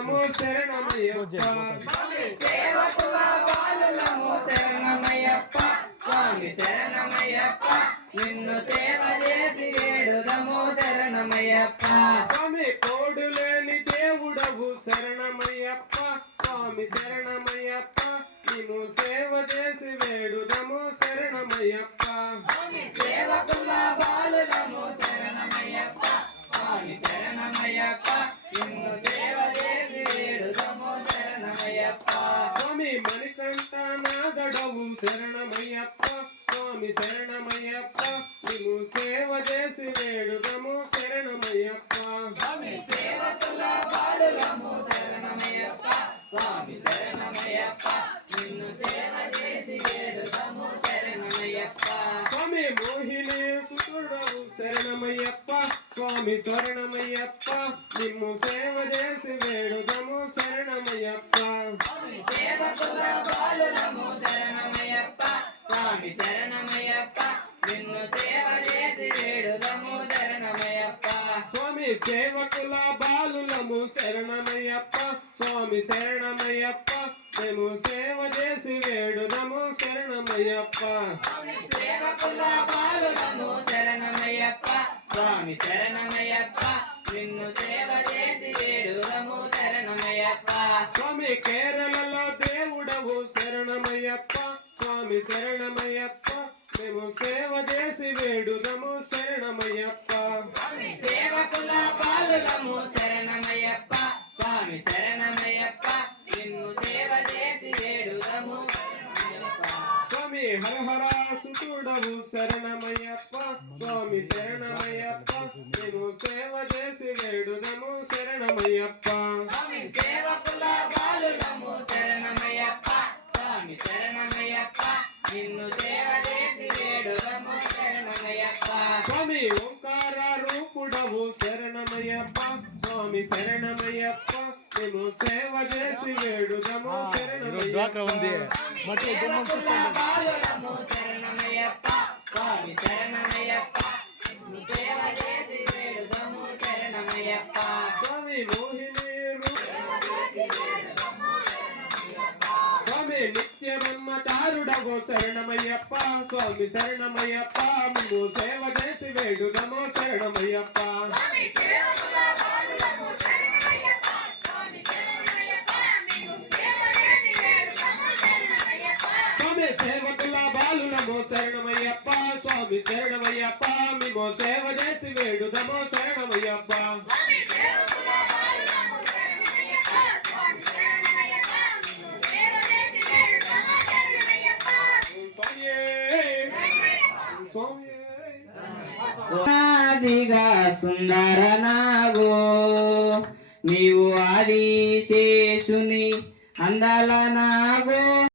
బాలులము శరణమయ్యప్ప సేవకుల బాలులము శరణమయ్యప్ప స్వామి శరణమయ్యప్ప నిన్ను సేవ చేసి వేడుదము శరణమయ్యప్ప స్వామి కోడులేని దేవుడవు శరణమయ్యప్ప స్వామి శరణమయ్యప్ప నిన్ను సేవ చేసి వేడుదము శరణమయ్యప్ప సేవకుల బాలులము శరణమయ్యప్ప స్వామి శరణమయ్యప్ప నిన్ను సేవ చేసి వేడుదము శరణమయ్యప్ప స్వామి మణికంఠ నాగడవు శరణమయ్యప్ప స్వామి శరణమయ్యప్ప నిన్ను సేవ చేసి వేడుదము శరణమయ్యప్ప సేవకుల బాలులము శరణమయ్యప్ప స్వామి శరణమయ్యప్ప నిన్ను సేవ చేసి వేడుదము శరణమయ్యప్ప స్వామి మోహిని సుతుడవు శరణమయ్యప్ప స్వామి శరణమయ్యప్ప నిన్ను సేవ చేసి వేడుదము శరణమయ్యప్ప సేవకుల బాలులము శరణమయ్యప్ప స్వామి శరణమయ్యప్ప నిన్ను సేవ చేసి వేడుదము శరణమయ్యప్ప స్వామి సేవకుల బాలులము శరణమయ్యప్ప స్వామి శరణమయ్యప్ప మేము సేవ చేసి వేడుదము శరణమయ్యప్ప సేవకుల బాలులము శరణమయ్యప్ప స్వామి శరణమయ్యప్ప నిన్ను సేవ చేసి వేడుదము శరణమయ్యప్ప స్వామి కేరళలో దేవుడవు శరణమయ్యప్ప స్వామి శరణమయ్యప్ప మేము సేవ చేసి వేడుదము శరణమయ్యప్ప సేవకుల బాలులము శరణమయ్యప్ప స్వామి శరణమయ్యప్ప నిన్ను సేవ చేసి వేడుదము స్వామి హరహర సుతుడవు శరణమయ్యప్ప స్వామి శరణమయ్యప్ప మేము సేవ చేసి వేడుదము శరణమయ్యప్ప సేవకుల బాలులము శరణమయ్యప్ప స్వామి శరణమయ్యప్ప నిన్ను సేవ చేసి వేడుదము శరణమయ్యప్ప స్వామి ఓంకార రూపుడవు శరణమయ్యప్ప స్వామి శరణమయ్యప్ప మేము సేవ చేసి వేడుదము శరణమయ్యప్ప సేవకుల బాలులము శరణమయ్యప్ప స్వామి శరణమయ్యప్ప నిన్ను సేవ చేసి వేడుదము శరణమయ్యప్ప స్వామి మోహిని స్వామి నిత్యమన్మతారుడవు శరణమయ్యప్ప స్వామి శరణమయ్యప్ప మేము సేవ చేసి వేడుదము శరణమయ్యప్ప స్వామి సేవకుల బాలులము శరణమయ్యప్ప స్వామి శరణమయ్యప్ప మేము సేవ చేసి వేడుదము శరణమయ్యప్ప ఆదిగా సుందర నాగో నీవు ఆదిశేషుని అందాల నాగో